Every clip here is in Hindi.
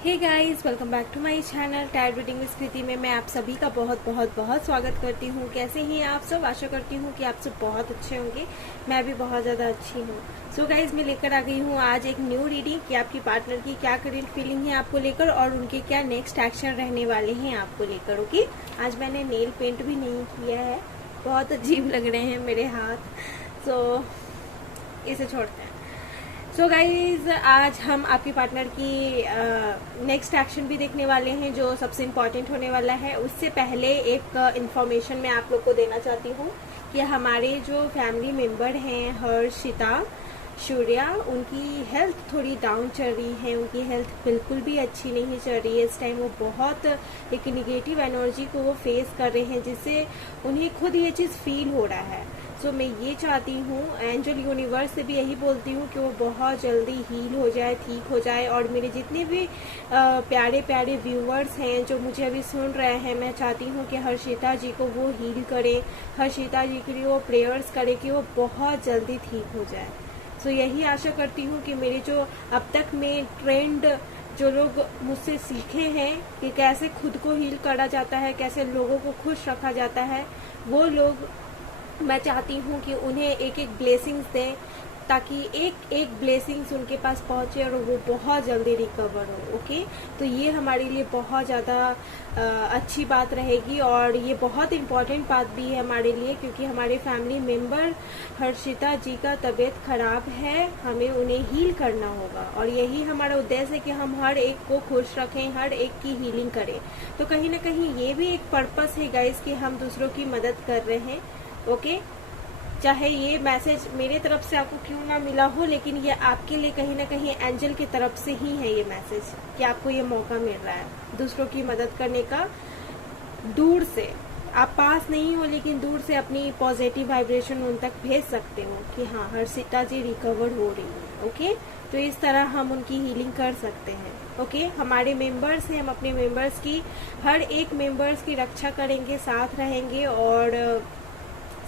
Hey guys, welcome back to my channel tide reading with Kriti में मैं आप सभी का बहुत बहुत बहुत स्वागत करती हूँ। कैसे हैं आप सब? आशा करती हूँ कि आप सब बहुत अच्छे होंगे। मैं भी बहुत ज़्यादा अच्छी हूँ। सो गाइस, मैं लेकर आ गई हूँ आज एक न्यू रीडिंग कि आपकी पार्टनर की क्या करेंट फीलिंग है आपको लेकर और उनके क्या नेक्स्ट एक्शन रहने वाले हैं आपको लेकर। ओके, आज मैंने नेल पेंट भी नहीं किया है, बहुत अजीब लग रहे हैं मेरे हाथ, सो इसे छोड़ते हैं। सो गाइज, आज हम आपके पार्टनर की नेक्स्ट एक्शन भी देखने वाले हैं जो सबसे इम्पॉर्टेंट होने वाला है। उससे पहले एक इन्फॉर्मेशन मैं आप लोग को देना चाहती हूँ कि हमारे जो फैमिली मेंबर हैं हर्षिता, सूर्या, उनकी हेल्थ थोड़ी डाउन चल रही है। उनकी हेल्थ बिल्कुल भी अच्छी नहीं चल रही है इस टाइम। वो बहुत एक निगेटिव एनर्जी को वो फेस कर रहे हैं जिससे उन्हें खुद ये चीज़ फील हो रहा है। सो मैं ये चाहती हूँ, एंजल यूनिवर्स से भी यही बोलती हूँ कि वो बहुत जल्दी हील हो जाए, ठीक हो जाए। और मेरे जितने भी प्यारे प्यारे व्यूअर्स हैं जो मुझे अभी सुन रहे हैं, मैं चाहती हूँ कि हर्षिता जी को वो हील करें, हर्षिता जी के लिए वो प्रेयर्स करें कि वो बहुत जल्दी ठीक हो जाए। सो यही आशा करती हूँ कि मेरे जो अब तक में ट्रेंड जो लोग मुझसे सीखे हैं कि कैसे खुद को हील करा जाता है, कैसे लोगों को खुश रखा जाता है, वो लोग मैं चाहती हूँ कि उन्हें एक एक ब्लेसिंग्स दें ताकि एक एक ब्लेसिंग्स उनके पास पहुँचे और वो बहुत जल्दी रिकवर हो। ओके, तो ये हमारे लिए बहुत ज़्यादा अच्छी बात रहेगी और ये बहुत इम्पॉर्टेंट बात भी है हमारे लिए, क्योंकि हमारे फैमिली मेंबर हर्षिता जी का तबीयत खराब है, हमें उन्हें हील करना होगा और यही हमारा उद्देश्य है कि हम हर एक को खुश रखें, हर एक की हीलिंग करें। तो कहीं ना कहीं ये भी एक पर्पस है गाइस कि हम दूसरों की मदद कर रहे हैं। ओके, चाहे ये मैसेज मेरे तरफ से आपको क्यों ना मिला हो, लेकिन ये आपके लिए कहीं ना कहीं एंजल की तरफ से ही है ये मैसेज कि आपको ये मौका मिल रहा है दूसरों की मदद करने का। दूर से, आप पास नहीं हो लेकिन दूर से अपनी पॉजिटिव वाइब्रेशन उन तक भेज सकते हो कि हाँ, हर्षिता जी रिकवर हो रही है। ओके, तो इस तरह हम उनकी हीलिंग कर सकते हैं। ओके, हमारे मेंबर्स हैं, हम अपने मेंबर्स की, हर एक मेंबर्स की रक्षा करेंगे, साथ रहेंगे और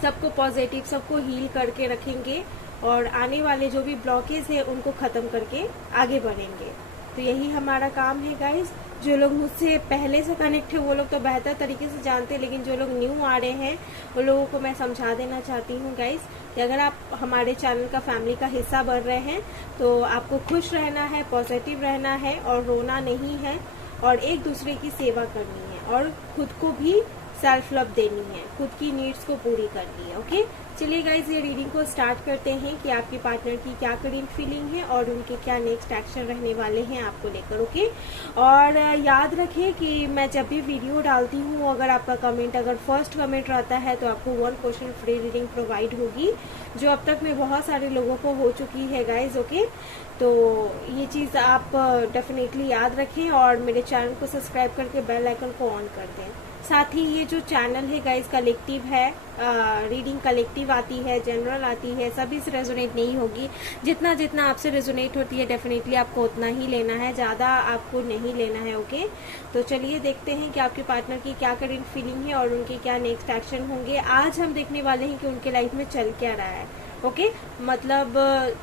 सबको पॉजिटिव, सबको हील करके रखेंगे और आने वाले जो भी ब्लॉकेज है उनको ख़त्म करके आगे बढ़ेंगे। तो यही हमारा काम है गाइस। जो लोग मुझसे पहले से कनेक्ट है वो लोग तो बेहतर तरीके से जानते हैं, लेकिन जो लोग न्यू आ रहे हैं वो लोगों को मैं समझा देना चाहती हूँ गाइस कि अगर आप हमारे चैनल का फैमिली का हिस्सा बन रहे हैं तो आपको खुश रहना है, पॉजिटिव रहना है और रोना नहीं है और एक दूसरे की सेवा करनी है और खुद को भी सेल्फ लव देनी है, खुद की नीड्स को पूरी करनी है। ओके, चलिए गाइज, ये रीडिंग को स्टार्ट करते हैं कि आपके पार्टनर की क्या करेंट फीलिंग है और उनके क्या नेक्स्ट एक्शन रहने वाले हैं आपको लेकर। ओके, और याद रखें कि मैं जब भी वीडियो डालती हूँ, अगर आपका कमेंट, अगर फर्स्ट कमेंट रहता है तो आपको 1 क्वेश्चन फ्री रीडिंग प्रोवाइड होगी, जो अब तक में बहुत सारे लोगों को हो चुकी है गाइज। ओके, तो ये चीज़ आप डेफिनेटली याद रखें और मेरे चैनल को सब्सक्राइब करके बेल आइकन को ऑन कर दें। साथ ही ये जो चैनल है गाइस कलेक्टिव है, रीडिंग कलेक्टिव आती है, जनरल आती है, सभी से रेजोनेट नहीं होगी। जितना जितना आपसे रेजोनेट होती है डेफिनेटली आपको उतना ही लेना है, ज़्यादा आपको नहीं लेना है। ओके, तो चलिए देखते हैं कि आपके पार्टनर की क्या करेंट फीलिंग है और उनके क्या नेक्स्ट एक्शन होंगे। आज हम देखने वाले हैं कि उनके लाइफ में चल क्या रहा है। ओके, मतलब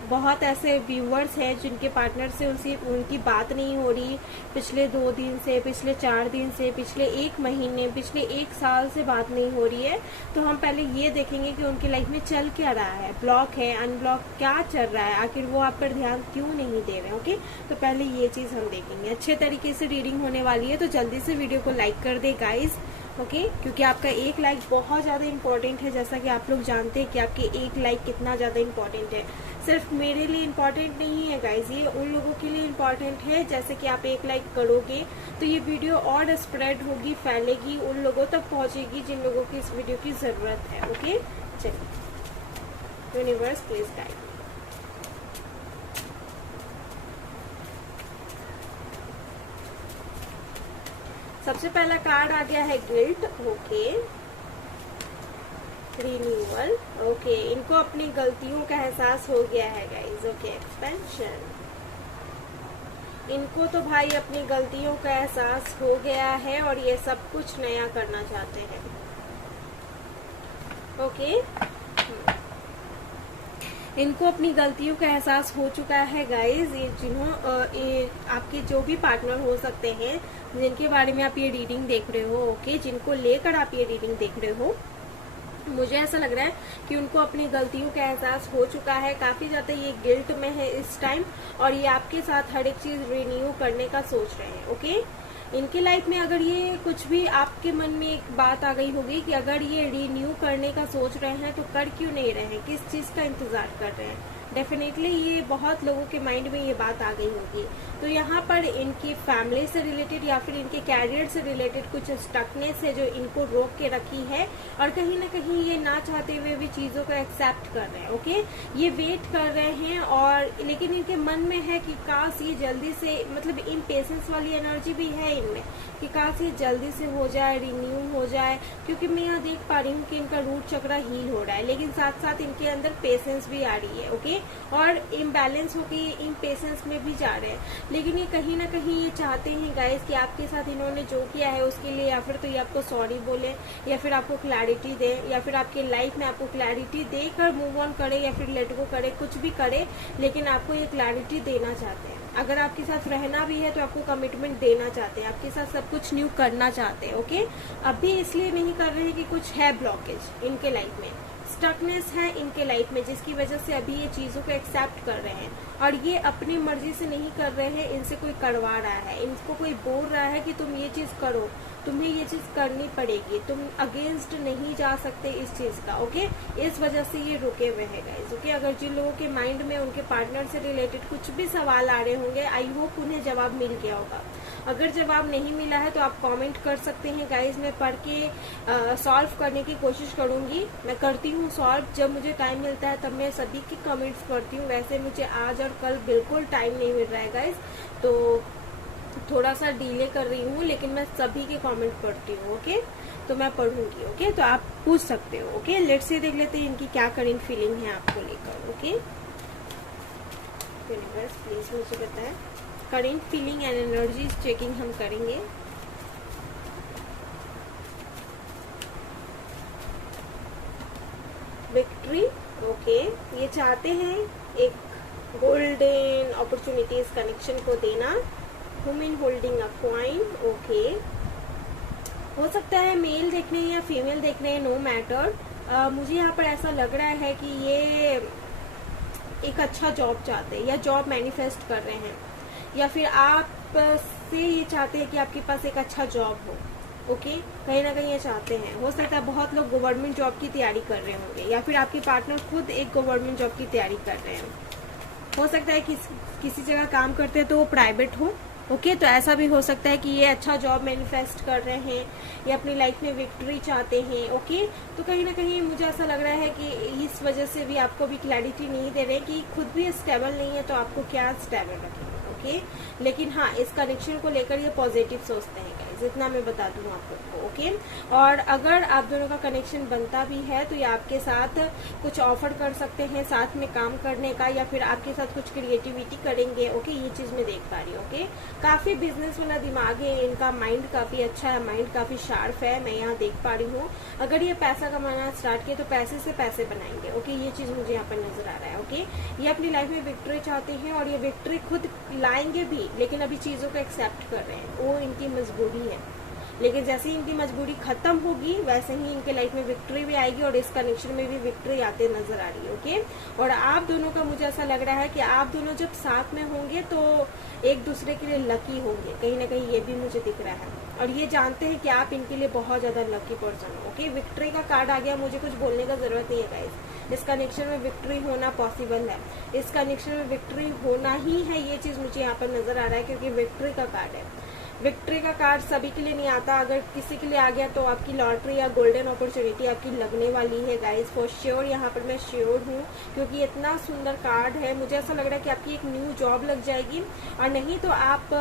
बहुत ऐसे व्यूअर्स हैं जिनके पार्टनर से उनकी बात नहीं हो रही पिछले 2 दिन से, पिछले 4 दिन से, पिछले 1 महीने, पिछले 1 साल से बात नहीं हो रही है। तो हम पहले ये देखेंगे कि उनकी लाइफ में चल क्या रहा है, ब्लॉक है, अनब्लॉक क्या चल रहा है, आखिर वो आप पर ध्यान क्यों नहीं दे रहे। ओके, तो पहले ये चीज़ हम देखेंगे। अच्छे तरीके से रीडिंग होने वाली है तो जल्दी से वीडियो को लाइक कर दे गाइज। ओके, क्योंकि आपका एक लाइक बहुत ज़्यादा इम्पोर्टेंट है। जैसा कि आप लोग जानते हैं कि आपके एक लाइक कितना ज़्यादा इम्पोर्टेंट है। सिर्फ मेरे लिए इम्पोर्टेंट नहीं है गाइज, ये उन लोगों के लिए इम्पोर्टेंट है। जैसे कि आप एक लाइक करोगे तो ये वीडियो और स्प्रेड होगी, फैलेगी, उन लोगों तक पहुँचेगी जिन लोगों की इस वीडियो की ज़रूरत है। ओके, चलिए, यूनिवर्स प्लीज गाइड। सबसे पहला कार्ड आ गया है गिल्ट। Okay, renewal. ओके, इनको अपनी गलतियों का एहसास हो गया है गाइज। Okay, expansion. इनको तो भाई अपनी गलतियों का एहसास हो गया है और ये सब कुछ नया करना चाहते हैं। ओके, इनको अपनी गलतियों का एहसास हो चुका है गाइज। ये आपके जो भी पार्टनर हो सकते हैं जिनके बारे में आप ये रीडिंग देख रहे हो, ओके, जिनको लेकर आप ये रीडिंग देख रहे हो, मुझे ऐसा लग रहा है कि उनको अपनी गलतियों का एहसास हो चुका है। काफी ज्यादा ये गिल्ट में है इस टाइम, और ये आपके साथ हर एक चीज रिन्यू करने का सोच रहे हैं, ओके। इनकी लाइफ में अगर ये कुछ भी आपके मन में एक बात आ गई होगी कि अगर ये रिन्यू करने का सोच रहे हैं तो कर क्यों नहीं रहे हैं, किस चीज का इंतजार कर रहे हैं। डेफिनेटली ये बहुत लोगों के माइंड में ये बात आ गई होगी। तो यहाँ पर इनकी फैमिली से रिलेटेड या फिर इनके कैरियर से रिलेटेड कुछ स्टकनेस है जो इनको रोक के रखी है, और कहीं ना कहीं ये ना चाहते हुए भी चीजों को एक्सेप्ट कर रहे हैं, ओके। ये वेट कर रहे हैं, और लेकिन इनके मन में है कि काश ये जल्दी से, मतलब इन पेशेंस वाली एनर्जी भी है इनमें कि काश ये जल्दी से हो जाए, रिन्यू हो जाए, क्योंकि मैं यहाँ देख पा रही हूँ कि इनका रूट चक्र हील हो रहा है, लेकिन साथ साथ इनके अंदर पेशेंस भी आ रही है, ओके, और इम्बैलेंस होके इन पेशेंस में भी जा रहे हैं। लेकिन ये कहीं ना कहीं ये चाहते हैं गाइस कि आपके साथ इन्होंने जो किया है उसके लिए या फिर तो ये आपको सॉरी बोले, या फिर आपको क्लैरिटी दे, या फिर आपके लाइफ में आपको क्लैरिटी देकर मूव ऑन करे, या फिर लेट गो करे, कुछ भी करे, लेकिन आपको ये क्लैरिटी देना चाहते हैं। अगर आपके साथ रहना भी है तो आपको कमिटमेंट देना चाहते हैं, आपके साथ सब कुछ न्यू करना चाहते हैं, ओके। अभी इसलिए नहीं कर रहे हैं कि कुछ है ब्लॉकेज इनके लाइफ में, स्टकनेस है इनके लाइफ में, जिसकी वजह से अभी ये चीजों को एक्सेप्ट कर रहे हैं। और ये अपनी मर्जी से नहीं कर रहे हैं, इनसे कोई करवा रहा है, इनको कोई बोल रहा है कि तुम ये चीज करो, तुम्हें ये चीज करनी पड़ेगी, तुम अगेंस्ट नहीं जा सकते इस चीज का, ओके। इस वजह से ये रुके हुए हैं गाइस, ओके। अगर जिन लोगों के माइंड में उनके पार्टनर से रिलेटेड कुछ भी सवाल आ रहे होंगे, आई होप उन्हें जवाब मिल गया होगा। अगर जवाब नहीं मिला है तो आप कमेंट कर सकते हैं गाइस, मैं पढ़ के सॉल्व करने की कोशिश करूंगी। मैं करती हूँ सॉल्व, जब मुझे टाइम मिलता है तब मैं सभी की कमेंट्स पढ़ती हूँ। वैसे मुझे आज और कल बिल्कुल टाइम नहीं मिल रहा है गाइस, तो थोड़ा सा डिले कर रही हूँ, लेकिन मैं सभी के कमेंट पढ़ती हूँ, ओके। तो मैं पढ़ूंगी, ओके। तो आप पूछ सकते हो, ओके। लेट्स से देख लेते हैं इनकी क्या करेंट फीलिंग है आपको लेकर, ओके। प्लीज मुझे बताएं current feeling and energies checking हम करेंगे। Victory, okay. ये चाहते हैं एक गोल्डन अपॉर्चुनिटीज कनेक्शन को देना। Women holding a coin, okay. हो सकता है मेल देख रहे हैं या फीमेल देख रहे हैं, नो मैटर। मुझे यहाँ पर ऐसा लग रहा है कि ये एक अच्छा जॉब चाहते हैं या जॉब मैनिफेस्ट कर रहे हैं, या फिर आप से ये चाहते हैं कि आपके पास एक अच्छा जॉब हो, ओके। कहीं ना कहीं ये चाहते हैं। हो सकता है बहुत लोग गवर्नमेंट जॉब की तैयारी कर रहे होंगे, या फिर आपके पार्टनर खुद एक गवर्नमेंट जॉब की तैयारी कर रहे हैं। हो सकता है किसी जगह काम करते हैं तो वो प्राइवेट हो, ओके। तो ऐसा भी हो सकता है कि ये अच्छा जॉब मैनिफेस्ट कर रहे हैं, या अपनी लाइफ में विक्ट्री चाहते हैं, ओके। तो कहीं ना कहीं मुझे ऐसा लग रहा है कि इस वजह से भी आपको भी क्लैरिटी नहीं दे रहे कि खुद भी स्टेबल नहीं है तो आपको क्या स्टेबल रखेंगे, ओके। लेकिन हाँ, इस कनेक्शन को लेकर ये पॉजिटिव सोचते हैं गाइस, इतना मैं बता दूं आप लोग को, ओके। और अगर आप दोनों का कनेक्शन बनता भी है तो ये आपके साथ कुछ ऑफर कर सकते हैं साथ में काम करने का, या फिर आपके साथ कुछ क्रिएटिविटी करेंगे, ओके। ये चीज मैं देख पा रही हूँ, ओके। काफी बिजनेस वाला दिमाग है इनका, माइंड काफी अच्छा है, माइंड काफी शार्प है, मैं यहाँ देख पा रही हूँ। अगर ये पैसा कमाना स्टार्ट किए तो पैसे से पैसे बनाएंगे, ओके। ये चीज मुझे यहाँ पर नजर आ रहा है, ओके। ये अपनी लाइफ में विक्ट्री चाहते हैं, और ये विक्ट्री खुद लाएंगे भी, लेकिन अभी चीजों को एक्सेप्ट कर रहे हैं, वो इनकी मजबूरी है। लेकिन जैसे ही इनकी मजबूरी खत्म होगी वैसे ही इनके लाइफ में विक्ट्री भी आएगी, और इस कनेक्शन में भी विक्ट्री आते नजर आ रही है, ओके। और आप दोनों का मुझे ऐसा लग रहा है कि आप दोनों जब साथ में होंगे तो एक दूसरे के लिए लकी होंगे, कहीं ना कहीं ये भी मुझे दिख रहा है। और ये जानते हैं कि आप इनके लिए बहुत ज्यादा लकी पर्सन हो, ओके। विक्ट्री का कार्ड आ गया, मुझे कुछ बोलने का जरूरत नहीं है गाइस। इस कनेक्शन में विक्ट्री होना पॉसिबल है, इस कनेक्शन में विक्ट्री होना ही है, ये चीज मुझे यहाँ पर नजर आ रहा है, क्योंकि विक्ट्री का कार्ड है। विक्ट्री का कार्ड सभी के लिए नहीं आता, अगर किसी के लिए आ गया तो आपकी लॉटरी या गोल्डन अपॉर्चुनिटी आपकी लगने वाली है गाइस, फॉर श्योर। यहाँ पर मैं श्योर हूँ, क्योंकि इतना सुंदर कार्ड है। मुझे ऐसा लग रहा है कि आपकी एक न्यू जॉब लग जाएगी, और नहीं तो आप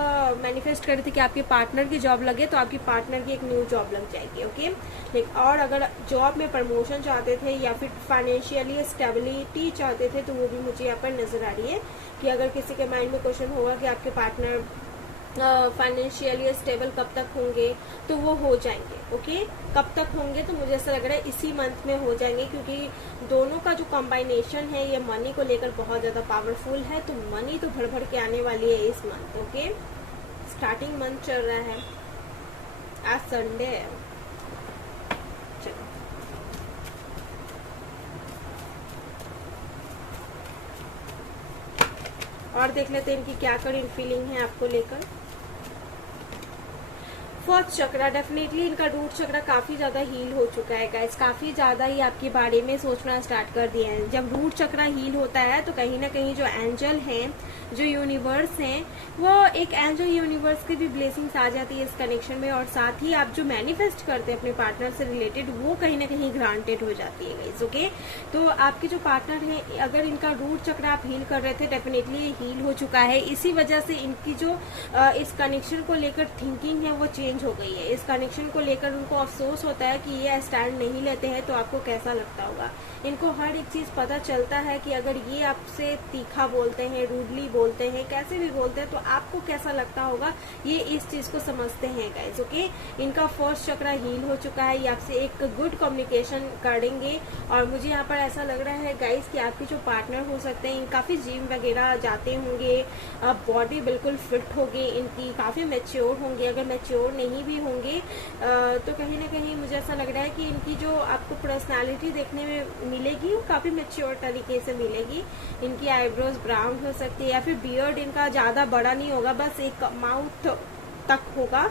मैनिफेस्ट कर रहे थे कि आपके पार्टनर की जॉब लगे, तो आपकी पार्टनर की एक न्यू जॉब लग जाएगी, ओके। और अगर जॉब में प्रमोशन चाहते थे या फिर फाइनेंशियली स्टेबिलिटी चाहते थे, तो वो भी मुझे यहाँ पर नजर आ रही है कि अगर किसी के माइंड में क्वेश्चन होगा कि आपके पार्टनर फाइनेंशियली स्टेबल कब तक होंगे, तो वो हो जाएंगे। ओके, कब तक होंगे, तो मुझे ऐसा लग रहा है इसी मंथ में हो जाएंगे, क्योंकि दोनों का जो कॉम्बाइनेशन है ये मनी को लेकर बहुत ज्यादा पावरफुल है। तो मनी तो भर भर के आने वाली है इस मंथ। ओके, स्टार्टिंग मंथ चल रहा है, आज संडे है। चलो और देख लेते हैं इनकी क्या करंट फीलिंग है आपको लेकर। फोर्थ चक्रा, डेफिनेटली इनका रूट चक्रा काफी ज्यादा हील हो चुका है गाइस, काफी ज्यादा ही आपके बारे में सोचना स्टार्ट कर दिया है। जब रूट चक्रा हील होता है तो कहीं ना कहीं जो एंजल हैं, जो यूनिवर्स हैं, वो एक एंजल यूनिवर्स की भी ब्लेसिंग्स आ जाती है इस कनेक्शन में, और साथ ही आप जो मैनिफेस्ट करते हैं अपने पार्टनर से रिलेटेड, वो कहीं ना कहीं ग्रांटेड हो जाती है गाइस। ओके, तो आपके जो पार्टनर हैं, अगर इनका रूट चक्र आप हील कर रहे थे, डेफिनेटली ये हील हो चुका है। इसी वजह से इनकी जो इस कनेक्शन को लेकर थिंकिंग है वो चेंज हो गई है। इस कनेक्शन को लेकर उनको अफसोस होता है कि ये स्टैंड नहीं लेते हैं, तो आपको कैसा लगता होगा। इनको हर एक चीज पता चलता है कि अगर ये आपसे तीखा बोलते हैं, रूडली बोलते हैं, कैसे भी बोलते हैं, तो आपको कैसा लगता होगा, ये इस चीज को समझते हैं गाइस। ओके, इनका फर्स्ट चक्र हील हो चुका है, ये आपसे एक गुड कम्युनिकेशन करेंगे। और मुझे यहाँ पर ऐसा लग रहा है गाइस कि आपके जो पार्टनर हो सकते हैं, काफी जिम वगैरह जाते होंगे, बॉडी बिल्कुल फिट होगी इनकी, काफी मैच्योर होंगे। अगर मैच्योर नहीं भी होंगे तो कहीं ना कहीं मुझे ऐसा लग रहा है कि इनकी जो आपको पर्सनालिटी देखने में मिलेगी वो काफी मैच्योर तरीके से मिलेगी। इनकी आईब्रोज ब्राउन हो सकती है, या फिर बियर्ड इनका ज्यादा बड़ा नहीं होगा, बस एक माउथ तक होगा,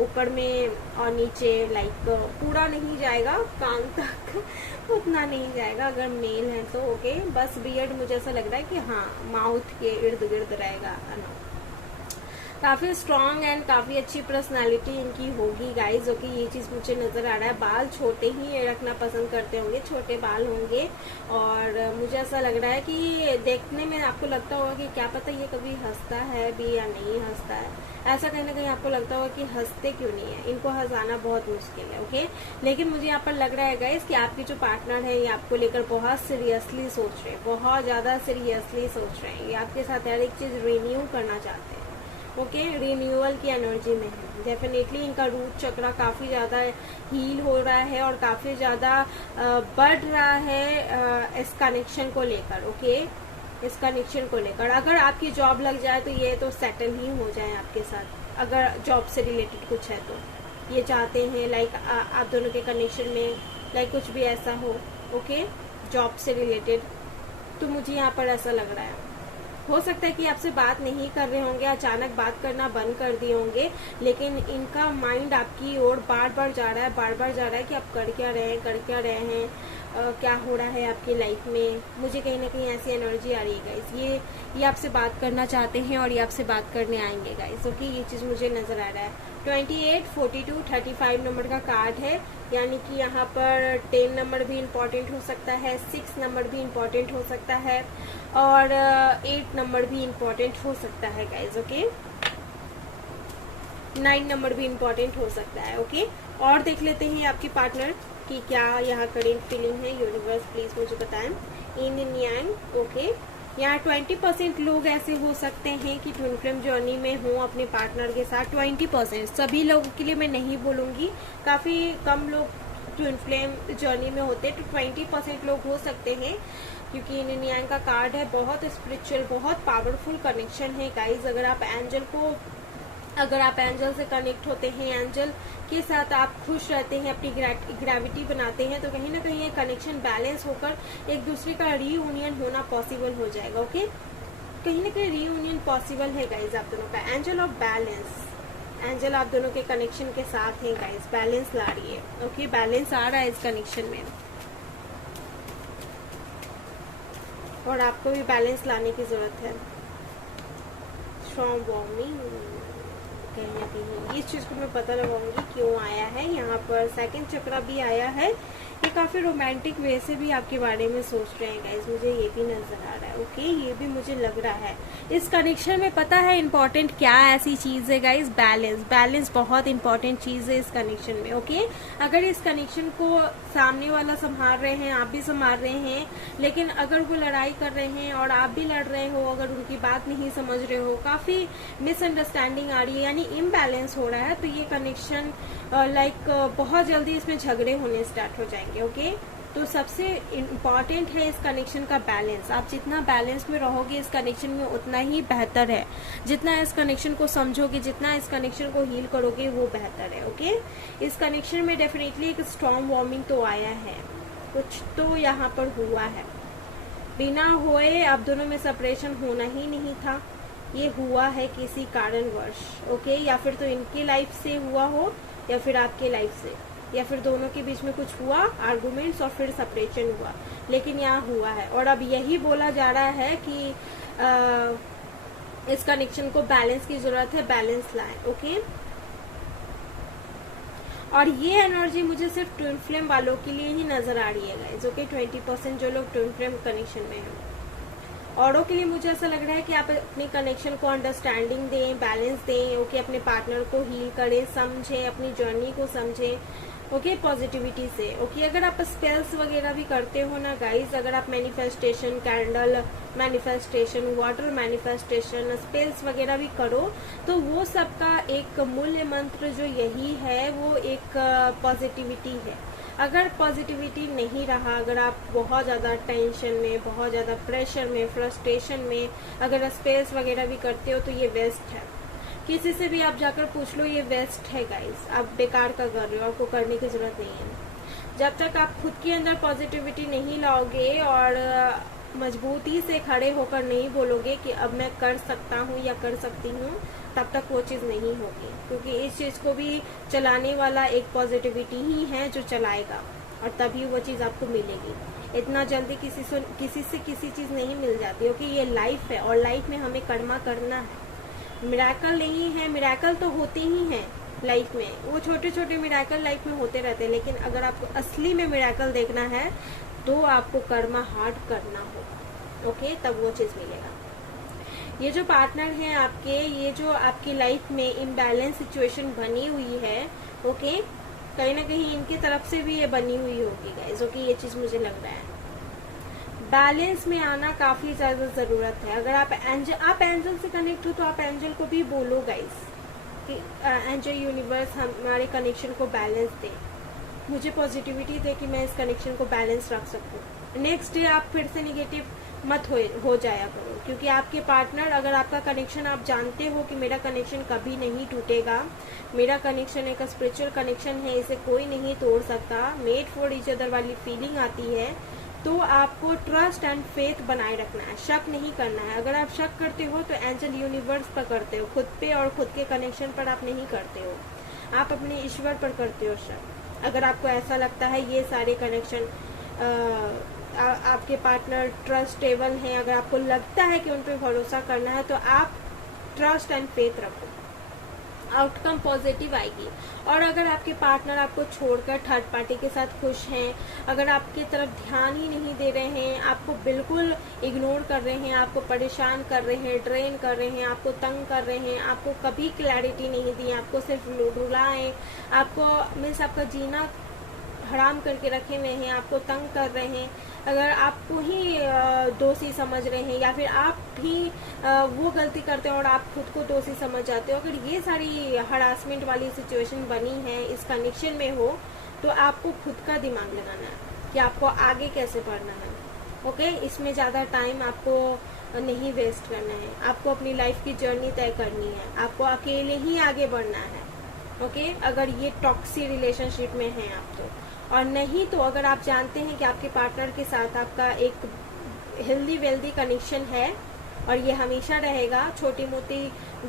ऊपर में और नीचे लाइक पूरा नहीं जाएगा, कान तक उतना नहीं जाएगा अगर मेल है तो। ओके, बस बियर्ड मुझे ऐसा लग रहा है कि हाँ माउथ के इर्द गिर्द रहेगा। काफी स्ट्रॉन्ग एंड काफी अच्छी पर्सनालिटी इनकी होगी गाइज। ओके, ये चीज मुझे नजर आ रहा है। बाल छोटे ही रखना पसंद करते होंगे, छोटे बाल होंगे, और मुझे ऐसा लग रहा है कि देखने में आपको लगता होगा कि क्या पता ये कभी हंसता है भी या नहीं हंसता है। ऐसा कहीं ना कहीं आपको लगता होगा कि हंसते क्यों नहीं है, इनको हंसाना बहुत मुश्किल है। ओके, लेकिन मुझे यहाँ पर लग रहा है गाइज कि आपके जो पार्टनर है ये आपको लेकर बहुत सीरियसली सोच रहे हैं, बहुत ज्यादा सीरियसली सोच रहे हैं। ये आपके साथ हर एक चीज रिन्यू करना चाहते हैं। ओके, रिन्यूअल की एनर्जी में है। डेफिनेटली इनका रूट चक्र काफी ज्यादा हील हो रहा है और काफी ज्यादा बढ़ रहा है इस कनेक्शन को लेकर। ओके, इस कनेक्शन को लेकर अगर आपकी जॉब लग जाए तो ये तो सेटल ही हो जाए आपके साथ। अगर जॉब से रिलेटेड कुछ है तो ये चाहते हैं लाइक आप दोनों के कनेक्शन में लाइक कुछ भी ऐसा हो। ओके, जॉब से रिलेटेड, तो मुझे यहाँ पर ऐसा लग रहा है। हो सकता है कि आपसे बात नहीं कर रहे होंगे, अचानक बात करना बंद कर दिए होंगे, लेकिन इनका माइंड आपकी ओर बार बार जा रहा है, बार बार जा रहा है कि आप कर क्या रहे हैं, कर क्या रहे हैं, क्या हो रहा है आपकी लाइफ में। मुझे कहीं ना कहीं ऐसी एनर्जी आ रही है गाइस। ये आपसे बात करना चाहते हैं और ये आपसे बात करने आएंगे गाइस। ओके, ये चीज मुझे नजर आ रहा है। 28, 42, 35 नंबर का कार्ड है, यानी कि यहाँ पर 10 नंबर भी इम्पोर्टेंट हो सकता है, 6 नंबर भी इम्पोर्टेंट हो सकता है, और 8 नंबर भी इम्पोर्टेंट हो सकता है गाइज। ओके, 9 नंबर भी इम्पोर्टेंट हो सकता है। ओके, और देख लेते हैं आपके पार्टनर की क्या यहाँ करेंट फीलिंग है। यूनिवर्स प्लीज मुझे बताएं। इन यांग। ओके, यहाँ 20% लोग ऐसे हो सकते हैं कि ट्विन फ्लेम जर्नी में हो अपने पार्टनर के साथ। 20%, सभी लोगों के लिए मैं नहीं बोलूंगी, काफी कम लोग ट्विन फ्लेम जर्नी में होते हैं, तो 20% लोग हो सकते हैं, क्योंकि इन यांग का कार्ड है। बहुत स्पिरिचुअल, बहुत पावरफुल कनेक्शन है गाइज। अगर आप एंजल से कनेक्ट होते हैं, एंजल के साथ आप खुश रहते हैं, अपनी ग्रेविटी बनाते हैं, तो कहीं ना कहीं ये कनेक्शन बैलेंस होकर एक दूसरे का रीयूनियन होना पॉसिबल हो जाएगा। ओके, कहीं ना कहीं रीयूनियन पॉसिबल है गाइज आप दोनों का। एंजल ऑफ बैलेंस, एंजल आप दोनों के कनेक्शन के साथ है गाइज, बैलेंस ला रही है। ओके, बैलेंस आ रहा है इस कनेक्शन में, और आपको भी बैलेंस लाने की जरूरत है। स्ट्रॉन्ग वार्मिंग कहीं ना चाहती हूँ। इस चीज़ को मैं पता लगाऊंगी क्यों आया है। यहाँ पर सेकंड चक्रा भी आया है। ये काफ़ी रोमांटिक वे से भी आपके बारे में सोच रहे हैं गाइज, मुझे ये भी नजर आ रहा है। ओके, ये भी मुझे लग रहा है। इस कनेक्शन में पता है इंपॉर्टेंट क्या ऐसी चीज है गाइज? बैलेंस। बैलेंस बहुत इंपॉर्टेंट चीज है इस कनेक्शन में। ओके, अगर इस कनेक्शन को सामने वाला संभाल रहे हैं, आप भी संभाल रहे हैं, लेकिन अगर वो लड़ाई कर रहे हैं और आप भी लड़ रहे हो, अगर उनकी बात नहीं समझ रहे हो, काफी मिसअंडरस्टैंडिंग आ रही है, यानी इम्बैलेंस हो रहा है, तो ये कनेक्शन बहुत जल्दी इसमें झगड़े होने स्टार्ट हो जाएंगे। ओके, तो सबसे इम्पॉर्टेंट है इस कनेक्शन का बैलेंस। आप जितना बैलेंस में रहोगे इस कनेक्शन में उतना ही बेहतर है। जितना इस कनेक्शन को समझोगे, जितना इस कनेक्शन को हील करोगे, वो बेहतर है। ओके, इस कनेक्शन में डेफिनेटली एक स्ट्रॉन्ग वार्मिंग तो आया है, कुछ तो यहाँ पर हुआ है। बिना हुए आप दोनों में सेपरेशन होना ही नहीं था, ये हुआ है किसी कारणवश। ओके, या फिर तो इनकी लाइफ से हुआ हो या फिर आपके लाइफ से, या फिर दोनों के बीच में कुछ हुआ, आर्गुमेंट्स, और फिर सेपरेशन हुआ, लेकिन यहाँ हुआ है। और अब यही बोला जा रहा है कि इस कनेक्शन को बैलेंस की जरूरत है, बैलेंस लाएं। ओके, और ये एनर्जी मुझे सिर्फ ट्विन फ्लेम वालों के लिए ही नजर आ रही है गाइस। ओके, 20% जो लोग ट्विन फ्लेम कनेक्शन में हैं, औरों के लिए मुझे ऐसा लग रहा है कि आप अपने कनेक्शन को अंडरस्टैंडिंग दें, बैलेंस दें। ओके, अपने पार्टनर को हील करें, समझें, अपनी जर्नी को समझें। ओके, पॉजिटिविटी से। ओके, अगर आप स्पेल्स वगैरह भी करते हो ना गाइस, अगर आप manifestation, candle manifestation, water manifestation, spells वगैरह भी करो, तो वो सबका एक मूल्य मंत्र जो यही है, वो एक पॉजिटिविटी है। अगर पॉजिटिविटी नहीं रहा, अगर आप बहुत ज्यादा टेंशन में, बहुत ज्यादा प्रेशर में, फ्रस्ट्रेशन में अगर स्पेस वगैरह भी करते हो, तो ये वेस्ट है। किसी से भी आप जाकर पूछ लो, ये वेस्ट है गाइस, आप बेकार का कर रहे हो, आपको करने की जरूरत नहीं है। जब तक आप खुद के अंदर पॉजिटिविटी नहीं लाओगे और मजबूती से खड़े होकर नहीं बोलोगे कि अब मैं कर सकता हूँ या कर सकती हूँ, तब तक वो चीज नहीं होगी। क्योंकि इस चीज को भी चलाने वाला एक पॉजिटिविटी ही है जो चलाएगा, और तभी वो चीज आपको मिलेगी। इतना जल्दी किसी से किसी चीज नहीं मिल जाती। क्योंकि ये लाइफ है, और लाइफ में हमें कर्मा करना है। मिराकल नहीं है, मिराकल तो होते ही हैं लाइफ में, वो छोटे छोटे मिराकल लाइफ में होते रहते हैं, लेकिन अगर आपको असली में मिराकल देखना है तो आपको कर्मा हार्ड करना होगा। ओके, तब वो चीज मिलेगा। ये जो पार्टनर है आपके, ये जो आपकी लाइफ में इम्बैलेंस सिचुएशन बनी हुई है, ओके, कहीं ना कहीं इनकी तरफ से भी ये बनी हुई होगी गाइस। ओके, ये चीज मुझे लग रहा है। बैलेंस में आना काफी ज्यादा जरूरत है। अगर आप एंजल से कनेक्ट हो तो आप एंजल को भी बोलो गाइस कि एंजल यूनिवर्स हमारे कनेक्शन को बैलेंस दे, मुझे पॉजिटिविटी दे कि मैं इस कनेक्शन को बैलेंस रख सकूं। नेक्स्ट डे आप फिर से निगेटिव मत हो जाया करो, क्योंकि आपके पार्टनर, अगर आपका कनेक्शन आप जानते हो कि मेरा कनेक्शन कभी नहीं टूटेगा, मेरा कनेक्शन एक स्पिरिचुअल कनेक्शन है, इसे कोई नहीं तोड़ सकता, मेड फॉर ईच अदर वाली फीलिंग आती है, तो आपको ट्रस्ट एंड फेथ बनाए रखना है, शक नहीं करना है। अगर आप शक करते हो तो एंजल यूनिवर्स पर करते हो, खुद पे और खुद के कनेक्शन पर आप नहीं करते हो, आप अपने ईश्वर पर करते हो शक। अगर आपको ऐसा लगता है ये सारे कनेक्शन आपके पार्टनर ट्रस्टेबल हैं, अगर आपको लगता है कि उन पर भरोसा करना है, तो आप ट्रस्ट एंड फेथ रखो, आउटकम पॉजिटिव आएगी। और अगर आपके पार्टनर आपको छोड़कर थर्ड पार्टी के साथ खुश हैं, अगर आपकी तरफ ध्यान ही नहीं दे रहे हैं, आपको बिल्कुल इग्नोर कर रहे हैं, आपको परेशान कर रहे हैं, ड्रेन कर रहे हैं, आपको तंग कर रहे हैं, आपको कभी क्लैरिटी नहीं दी, आपको सिर्फ रुलाएं, आपको मीन्स आपका जीना हराम करके रखे हुए हैं, आपको तंग कर रहे हैं, अगर आपको ही दोषी समझ रहे हैं, या फिर आप भी वो गलती करते हो और आप खुद को दोषी समझ जाते हो, अगर ये सारी हरासमेंट वाली सिचुएशन बनी है, इस कनेक्शन में हो, तो आपको खुद का दिमाग लगाना है कि आपको आगे कैसे बढ़ना है। ओके, इसमें ज्यादा टाइम आपको नहीं वेस्ट करना है, आपको अपनी लाइफ की जर्नी तय करनी है, आपको अकेले ही आगे बढ़ना है। ओके, अगर ये टॉक्सिक रिलेशनशिप में है आप तो, और नहीं तो अगर आप जानते हैं कि आपके पार्टनर के साथ आपका एक हेल्दी वेल्दी कनेक्शन है और ये हमेशा रहेगा, छोटी मोटी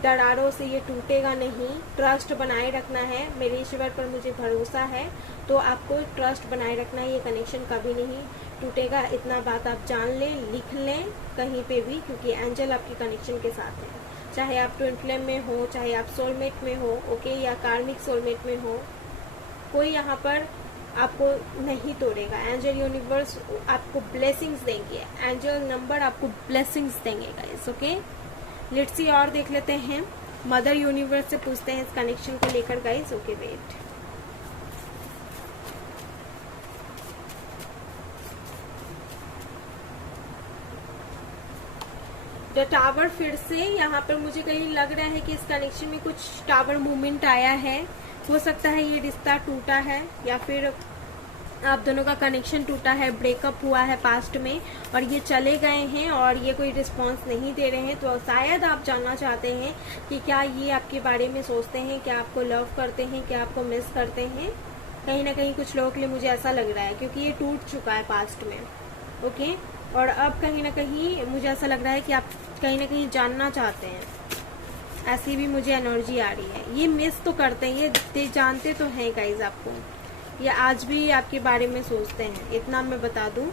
दरारों से ये टूटेगा नहीं, ट्रस्ट बनाए रखना है, मेरे ईश्वर पर मुझे भरोसा है, तो आपको ट्रस्ट बनाए रखना है, ये कनेक्शन कभी नहीं टूटेगा। इतना बात आप जान लें, लिख लें कहीं पे भी, क्योंकि एंजल आपके कनेक्शन के साथ है। चाहे आप ट्विन फ्लेम में हो, चाहे आप सोलमेट में हो, ओके, या कार्मिक सोलमेट में हो, कोई यहाँ पर आपको नहीं तोड़ेगा। एंजल यूनिवर्स आपको ब्लेसिंग्स देंगे, एंजल नंबर आपको ब्लेसिंग्स देंगे गाइस, ओके। लेट्स सी और देख लेते हैं, मदर यूनिवर्स से पूछते हैं इस कनेक्शन को लेकर guys, okay wait. The tower फिर से यहाँ पर मुझे कहीं लग रहा है कि इस कनेक्शन में कुछ टावर मूवमेंट आया है। हो सकता है ये रिश्ता टूटा है या फिर आप दोनों का कनेक्शन टूटा है, ब्रेकअप हुआ है पास्ट में और ये चले गए हैं और ये कोई रिस्पांस नहीं दे रहे हैं। तो शायद आप जानना चाहते हैं कि क्या ये आपके बारे में सोचते हैं, क्या आपको लव करते हैं, क्या आपको मिस करते हैं। कहीं ना कहीं कुछ लोगों के लिए मुझे ऐसा लग रहा है, क्योंकि ये टूट चुका है पास्ट में, ओके। और अब कहीं ना कहीं मुझे ऐसा लग रहा है कि आप कहीं ना कहीं जानना चाहते हैं, ऐसी भी मुझे एनर्जी आ रही है। ये मिस तो करते हैं, ये जानते तो हैं गाइज आपको, ये आज भी आपके बारे में सोचते हैं, इतना मैं बता दूं,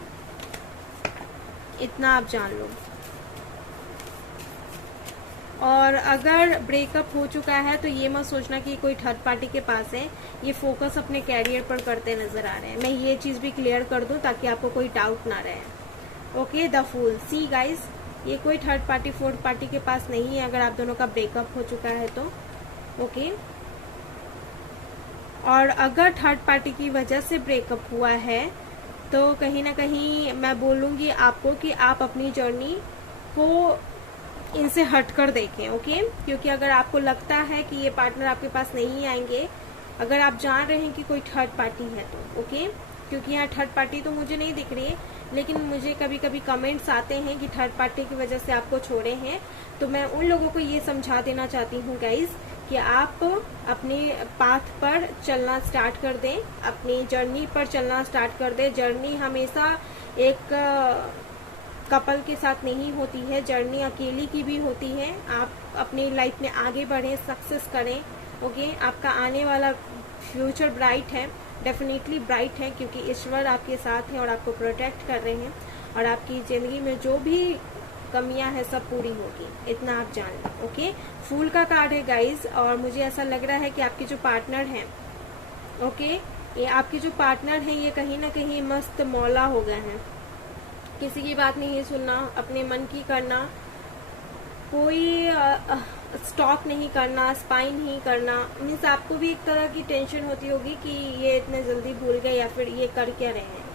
इतना आप जान लो। और अगर ब्रेकअप हो चुका है तो ये मत सोचना कि कोई थर्ड पार्टी के पास है, ये फोकस अपने कैरियर पर करते नजर आ रहे हैं। मैं ये चीज भी क्लियर कर दूं ताकि आपको कोई डाउट ना रहे, okay. The fool, see guys, ये कोई थर्ड पार्टी फोर्थ पार्टी के पास नहीं है अगर आप दोनों का ब्रेकअप हो चुका है तो, ओके। और अगर थर्ड पार्टी की वजह से ब्रेकअप हुआ है तो कहीं ना कहीं मैं बोलूंगी आपको कि आप अपनी जर्नी को इनसे हटकर देखें, ओके। क्योंकि अगर आपको लगता है कि ये पार्टनर आपके पास नहीं आएंगे, अगर आप जान रहे हैं कि कोई थर्ड पार्टी है तो, ओके। क्योंकि यहाँ थर्ड पार्टी तो मुझे नहीं दिख रही है, लेकिन मुझे कभी कभी कमेंट्स आते हैं कि थर्ड पार्टी की वजह से आपको छोड़े हैं। तो मैं उन लोगों को ये समझा देना चाहती हूँ गाइज कि आप अपने पाथ पर चलना स्टार्ट कर दें, अपनी जर्नी पर चलना स्टार्ट कर दें। जर्नी हमेशा एक कपल के साथ नहीं होती है, जर्नी अकेली की भी होती है। आप अपनी लाइफ में आगे बढ़ें, सक्सेस करें, ओके। आपका आने वाला फ्यूचर ब्राइट है, डेफिनेटली ब्राइट है, क्योंकि ईश्वर आपके साथ है और आपको प्रोटेक्ट कर रहे हैं और आपकी जिंदगी में जो भी कमियां हैं सब पूरी होगी, इतना आप जान लें, ओके। फूल का कार्ड है गाइज, और मुझे ऐसा लग रहा है कि आपके जो पार्टनर हैं, ओके, ये आपके जो पार्टनर हैं ये कहीं ना कहीं मस्त मौला हो गए हैं। किसी की बात नहीं सुनना, अपने मन की करना, कोई स्टॉक नहीं करना, स्पाई नहीं करना। मीन्स आपको भी एक तरह की टेंशन होती होगी कि ये इतने जल्दी भूल गए या फिर ये कर क्या रहे हैं।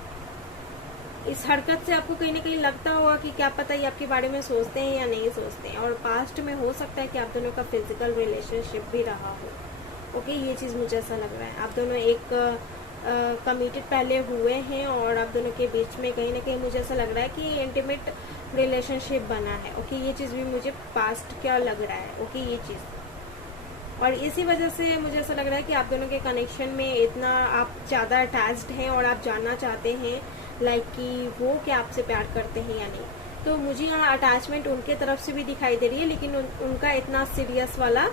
इस हरकत से आपको कहीं ना कहीं लगता होगा कि क्या पता ये आपके बारे में सोचते हैं या नहीं सोचते हैं। और पास्ट में हो सकता है कि आप दोनों का फिजिकल रिलेशनशिप भी रहा हो, ओके। ये चीज मुझे ऐसा लग रहा है। आप दोनों एक कमिटेड पहले हुए हैं और आप दोनों के बीच में कहीं ना कहीं मुझे ऐसा लग रहा है कि इंटीमेट रिलेशनशिप बना है, ओके। ये चीज भी मुझे पास्ट क्या लग रहा है, ओके, ये चीज। और इसी वजह से मुझे ऐसा लग रहा है कि आप दोनों के कनेक्शन में इतना आप ज्यादा अटैच्ड हैं और आप जानना चाहते हैं लाइक कि वो क्या आपसे प्यार करते हैं या नहीं। तो मुझे यहाँ अटैचमेंट उनके तरफ से भी दिखाई दे रही है, लेकिन उनका इतना सीरियस वाला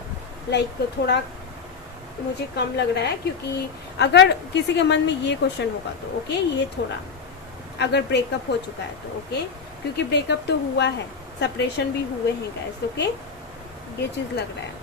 लाइक थोड़ा मुझे कम लग रहा है। क्योंकि अगर किसी के मन में ये क्वेश्चन होगा तो, ओके, ये थोड़ा अगर ब्रेकअप हो चुका है तो, ओके, क्योंकि ब्रेकअप तो हुआ है, सेपरेशन भी हुए हैं गाइस, ओके। ये चीज लग रहा है।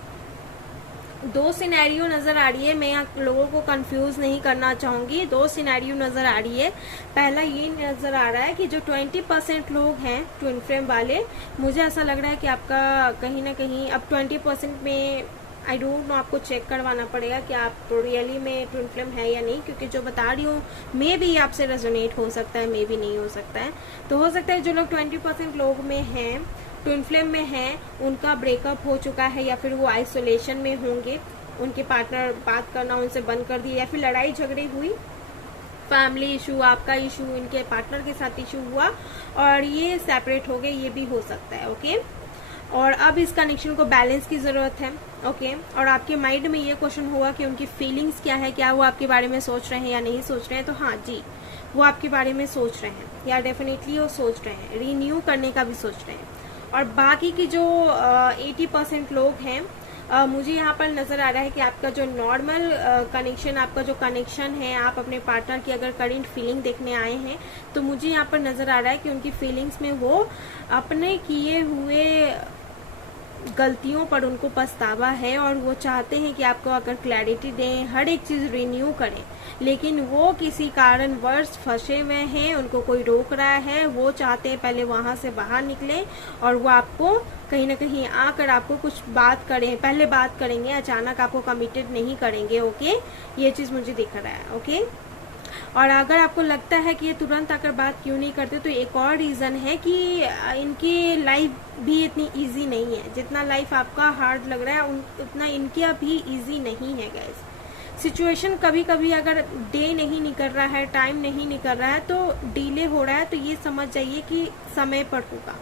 दो सिनेरियो नजर आ रही है, मैं आप लोगों को कंफ्यूज नहीं करना चाहूंगी। दो सिनेरियो नजर आ रही है। पहला ये नजर आ रहा है कि जो 20% लोग हैं ट्विन फ्लेम वाले, मुझे ऐसा लग रहा है कि आपका कहीं ना कहीं अब 20% में आई डोंट नो, आपको चेक करवाना पड़ेगा कि आप रियली में ट्विन फ्लेम है या नहीं। क्योंकि जो बता रही हूँ मे भी आपसे रेजोनेट हो सकता है, मे भी नहीं हो सकता है। तो हो सकता है जो लोग 20% लोग में हैं, ट्विन फ्लेम में हैं, उनका ब्रेकअप हो चुका है या फिर वो आइसोलेशन में होंगे, उनके पार्टनर बात करना उनसे बंद कर दिया या फिर लड़ाई झगड़ी हुई, फैमिली इशू, आपका इशू, इनके पार्टनर के साथ इशू हुआ और ये सेपरेट हो गए, ये भी हो सकता है, ओके। और अब इस कनेक्शन को बैलेंस की जरूरत है, ओके। और आपके माइंड में ये क्वेश्चन होगा कि उनकी फीलिंग्स क्या है, क्या वो आपके बारे में सोच रहे हैं या नहीं सोच रहे हैं। तो हाँ जी, वो आपके बारे में सोच रहे हैं या डेफिनेटली वो सोच रहे हैं, रिन्यू करने का भी सोच रहे हैं। और बाकी की जो 80% लोग हैं, मुझे यहाँ पर नजर आ रहा है कि आपका जो नॉर्मल कनेक्शन, आपका जो कनेक्शन है, आप अपने पार्टनर की अगर करंट फीलिंग देखने आए हैं तो मुझे यहाँ पर नजर आ रहा है कि उनकी फीलिंग्स में वो अपने किए हुए गलतियों पर उनको पछतावा है और वो चाहते हैं कि आपको अगर क्लैरिटी दें, हर एक चीज़ रिन्यू करें, लेकिन वो किसी कारणवश फंसे हुए हैं, उनको कोई रोक रहा है। वो चाहते हैं पहले वहाँ से बाहर निकलें और वो आपको कहीं ना कहीं आकर आपको कुछ बात करें, पहले बात करेंगे, अचानक आपको कमिटेड नहीं करेंगे। ओके, ये चीज़ मुझे दिख रहा है। ओके, और अगर आपको लगता है कि ये तुरंत आकर बात क्यों नहीं करते, तो एक और रीज़न है कि इनकी लाइफ भी इतनी इजी नहीं है। जितना लाइफ आपका हार्ड लग रहा है उतना इनका भी इजी नहीं है गाइस। सिचुएशन कभी कभी अगर डे नहीं निकल रहा है, टाइम नहीं निकल रहा है, तो डिले हो रहा है, तो ये समझ जाइए कि समय पर होगा।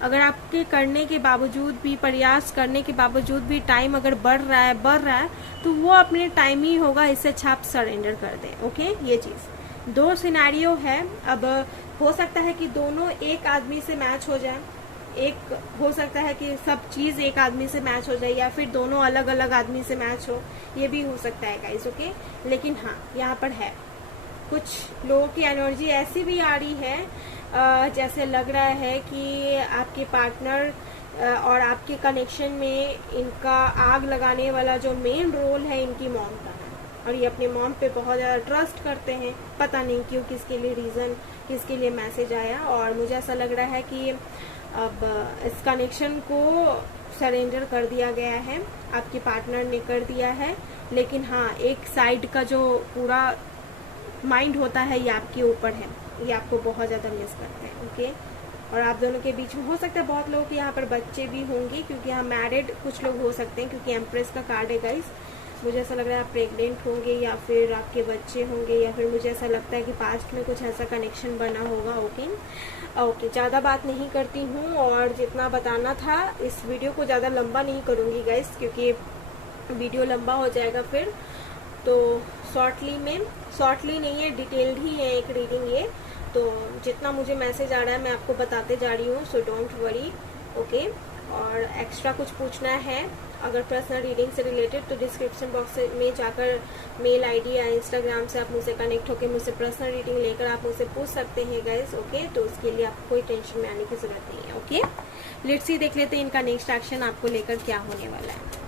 अगर आपके करने के बावजूद भी, प्रयास करने के बावजूद भी टाइम अगर बढ़ रहा है तो वो अपने टाइम ही होगा। इससे अच्छा आप सरेंडर कर दें। ओके, ये चीज़, दो सिनेरियो है। अब हो सकता है कि दोनों एक आदमी से मैच हो जाए, एक हो सकता है कि सब चीज़ एक आदमी से मैच हो जाए, या फिर दोनों अलग अलग आदमी से मैच हो, ये भी हो सकता है गाइस। ओके, लेकिन हाँ, यहाँ पर है कुछ लोगों की एनर्जी ऐसी भी आ रही है जैसे लग रहा है कि आपके पार्टनर और आपके कनेक्शन में इनका आग लगाने वाला जो मेन रोल है इनकी मॉम का है, और ये अपने मॉम पे बहुत ज़्यादा ट्रस्ट करते हैं। पता नहीं क्यों, किसके लिए रीज़न, किसके लिए मैसेज आया, और मुझे ऐसा लग रहा है कि अब इस कनेक्शन को सरेंडर कर दिया गया है, आपके पार्टनर ने कर दिया है। लेकिन हाँ, एक साइड का जो पूरा माइंड होता है ये आपके ऊपर है, ये आपको बहुत ज़्यादा मिस करते हैं। ओके, और आप दोनों के बीच में हो सकता है बहुत लोगों के यहाँ पर बच्चे भी होंगे, क्योंकि यहाँ मैरिड कुछ लोग हो सकते हैं, क्योंकि एम्प्रेस का कार्ड है गाइस। मुझे ऐसा लग रहा है आप प्रेग्नेंट होंगे, या फिर आपके बच्चे होंगे, या फिर मुझे ऐसा लगता है कि पास्ट में कुछ ऐसा कनेक्शन बना होगा। ओके, ज़्यादा बात नहीं करती हूँ, और जितना बताना था इस वीडियो को ज़्यादा लंबा नहीं करूँगी गाइस, क्योंकि वीडियो लंबा हो जाएगा फिर। तो शॉर्टली नहीं है, डिटेल्ड ही है एक रीडिंग ये। तो जितना मुझे मैसेज आ रहा है मैं आपको बताते जा रही हूँ, सो डोंट वरी। ओके, और एक्स्ट्रा कुछ पूछना है अगर पर्सनल रीडिंग से रिलेटेड, तो डिस्क्रिप्शन बॉक्स में जाकर मेल आईडी या इंस्टाग्राम से आप मुझसे कनेक्ट होकर मुझसे पर्सनल रीडिंग लेकर आप मुझसे पूछ सकते हैं गाइस। ओके, तो उसके लिए आपको कोई टेंशन में आने की जरूरत नहीं है। ओके, लेट्स सी, देख लेते हैं इनका नेक्स्ट एक्शन आपको लेकर क्या होने वाला है।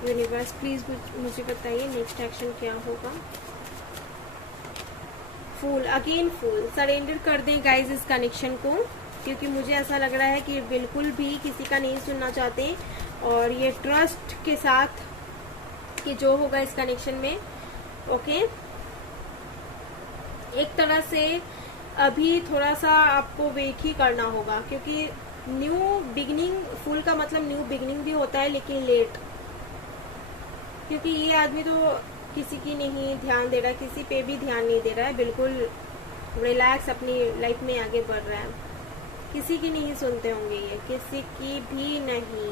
यूनिवर्स प्लीज मुझे बताइए नेक्स्ट एक्शन क्या होगा। फूल, अगेन फूल, सरेंडर कर दें गाइज इस कनेक्शन को, क्योंकि मुझे ऐसा लग रहा है कि बिल्कुल भी किसी का नहीं सुनना चाहते, और ये ट्रस्ट के साथ कि जो होगा इस कनेक्शन में। ओके, एक तरह से अभी थोड़ा सा आपको वेट ही करना होगा, क्योंकि न्यू बिगिनिंग, फूल का मतलब न्यू बिगिनिंग भी होता है, लेकिन लेट, क्योंकि ये आदमी तो किसी की नहीं ध्यान दे रहा है, किसी पे भी ध्यान नहीं दे रहा है, बिल्कुल रिलैक्स अपनी लाइफ में आगे बढ़ रहा है। किसी की नहीं सुनते होंगे ये, किसी की भी नहीं।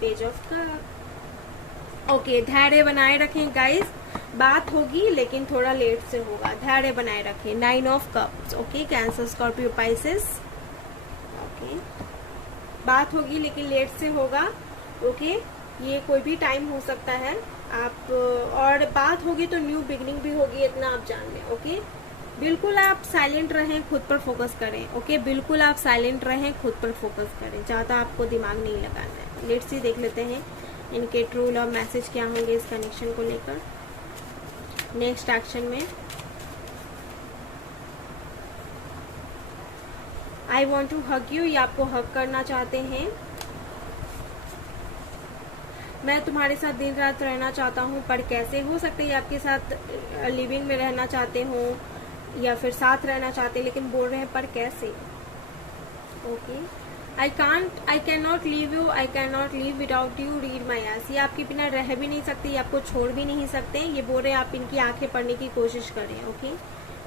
Page of cup. ओके, धैर्य बनाए रखें गाइस, बात होगी लेकिन थोड़ा लेट से होगा, धैर्य बनाए रखें। 9 of cups. Okay, cancer, Scorpio, Pisces. Okay, बात होगी लेकिन लेट से होगा। ओके, ये कोई भी टाइम हो सकता है आप, और बात होगी तो न्यू बिगनिंग भी होगी, इतना आप जान लें। ओके, बिल्कुल आप साइलेंट रहें, खुद पर फोकस करें। ओके, बिल्कुल आप साइलेंट रहें, खुद पर फोकस करें, ज़्यादा आपको दिमाग नहीं लगाना है। लेट्स सी, देख लेते हैं इनके ट्रू लव मैसेज क्या होंगे इस कनेक्शन को लेकर नेक्स्ट एक्शन में। I want to hug you, ये आपको हग करना चाहते हैं। मैं तुम्हारे साथ दिन रात रहना चाहता हूँ, पर कैसे। हो सकता है आपके साथ लिविंग में रहना चाहते हो, या फिर साथ रहना चाहते हैं, लेकिन बोल रहे हैं पर कैसे। Okay, I can not leave you, I can not leave without you, read my eyes. ये आपके बिना रह भी नहीं सकते, ये आपको छोड़ भी नहीं सकते। ये बोल रहे हैं आप इनकी आंखें पढ़ने की कोशिश करें। ओके,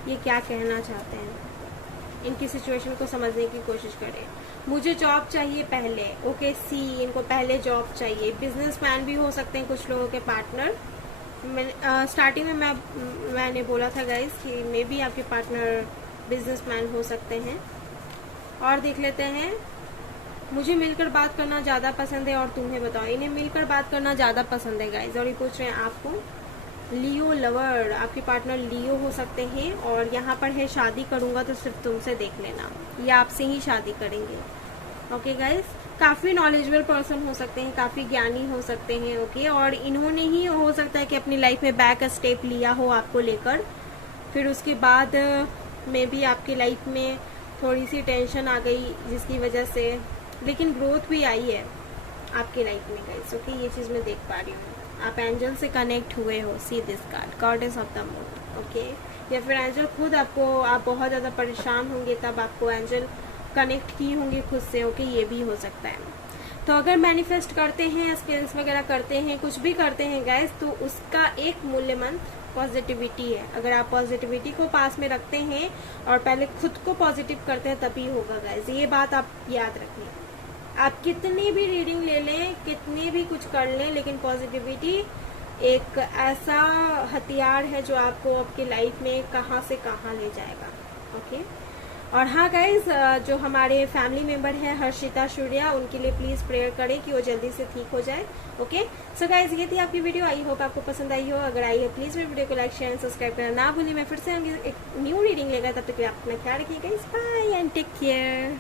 ये क्या कहना चाहते हैं, इनकी सिचुएशन को समझने की कोशिश करें। मुझे जॉब चाहिए पहले। ओके, सी, इनको पहले जॉब चाहिए। बिजनेसमैन भी हो सकते हैं कुछ लोगों के पार्टनर। स्टार्टिंग में मैंने बोला था गाइस कि मे बी आपके पार्टनर बिजनेसमैन हो सकते हैं। और देख लेते हैं, मुझे मिलकर बात करना ज़्यादा पसंद है, और तुम्हें बताओ। इन्हें मिलकर बात करना ज़्यादा पसंद है गाइस, और ये पूछ रहे हैं आपको। लियो लवर, आपके पार्टनर लियो हो सकते हैं, और यहाँ पर है शादी करूँगा तो सिर्फ तुमसे, देख लेना, ये आपसे ही शादी करेंगे। ओके गाइस, काफ़ी नॉलेजेबल पर्सन हो सकते हैं, काफ़ी ज्ञानी हो सकते हैं, ओके। और इन्होंने ही हो सकता है कि अपनी लाइफ में बैक स्टेप लिया हो आपको लेकर, फिर उसके बाद में भी आपकी लाइफ में थोड़ी सी टेंशन आ गई जिसकी वजह से, लेकिन ग्रोथ भी आई है आपकी लाइफ में गाइस, ओके। ये चीज़ मैं देख पा रही हूँ। आप एंजल से कनेक्ट हुए हो, see this card, goddess of the moon, okay. या फिर एंजल खुद आपको, आप बहुत ज़्यादा परेशान होंगे तब आपको एंजल कनेक्ट की होंगी खुद से, ओके। ये भी हो सकता है। तो अगर मैनिफेस्ट करते हैं, स्पेल्स वगैरह करते हैं, कुछ भी करते हैं गाइस, तो उसका एक मूल्य मंत्र पॉजिटिविटी है। अगर आप पॉजिटिविटी को पास में रखते हैं और पहले खुद को पॉजिटिव करते हैं तभी होगा गाइस, ये बात आप याद रखें। आप कितनी भी रीडिंग ले लें, कितनी भी कुछ कर लें, लेकिन पॉजिटिविटी एक ऐसा हथियार है जो आपको आपकी लाइफ में कहाँ से कहाँ ले जाएगा, ओके। और हाँ गाइज, जो हमारे फैमिली मेंबर है हर्षिता सूर्या, उनके लिए प्लीज प्रेयर करें कि वो जल्दी से ठीक हो जाए, ओके। सो गाइज, ये थी आपकी वीडियो, आई होप आपको पसंद आई हो। अगर आई है प्लीज मेरे वीडियो को लाइक शेयर सब्सक्राइब करना ना भूलिए। मैं फिर से एक न्यू रीडिंग लेगा, तब तक आप अपना ख्याल रखिएगा। Bye and take care.